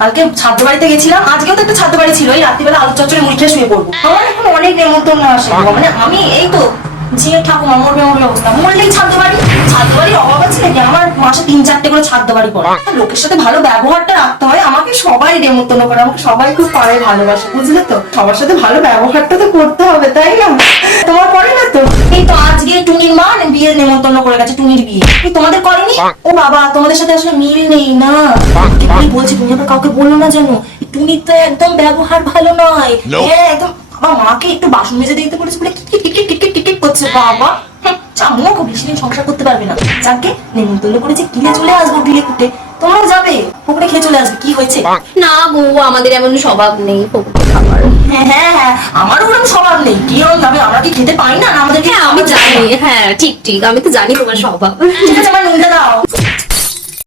কালকে ছাদ বাড়িতে গেছিলাম, আজকেও তো একটা ছাদ বাড়ি ছিল, এই রাত্রিবেলা আলু চচ্চড়ি মুড়ি খেয়ে শুয়ে পড়বো। আমার এখন অনেক নেমন্তন্ন আসে, মানে আমি এই তো ঝিঙের ঠাকুমা মরবে মরবে অবস্থা, মরলেই ছাদ বাড়ির অভাব আছে নাকি? আমার মাসে 3-4টে করে ছাদ বাড়ি পড়ে। লোকের সাথে ভালো ব্যবহারটা রাখতে হয়, আমাকে সবাই নেমন্তন্ন করে, আমাকে সবাই খুব পারে ভালোবাসে, বুঝলে তো? সবার সাথে ভালো ব্যবহারটা তো করতে হবে, তাই না? তোমার করে না তো? এই তো আজকে টুনির মা বিয়ের নেমন্তন্ন করে গেছে, টুনির বিয়ে। তোমাদের করেনি? ও বাবা, তোমাদের সাথে আসলে মিল নেই না। আমি বলছি তুমি আবার কাউকে বললো না জানো, টুনির তো একদম ব্যবহার ভালো নয়। হ্যাঁ একদম, বাবা মাকে একটু বাসন মেজে দিতে বলেছে বলে কিট করছে বাবা। আমিও খুব বেশি দিন সংসার করতে পারবে না। যাকে নেমন্তন্ন করেছে কিনে চলে আসবো বিলে কুটে, তোমরাও যাবে পুকুরে খেয়ে চলে আসবে, কি হয়েছে? না গো, আমাদের এমন স্বভাব নেই পুকুরে খাবার। হ্যাঁ আমারও ওরকম স্বভাব নেই, কি ওরকম ভাবে আমরা কি খেতে পাই না? আমাদেরকে হ্যাঁ আমি জানি, হ্যাঁ ঠিক ঠিক, আমি তো জানি তোমার স্বভাব। ঠিক আছে, আমার নুনটা দাও।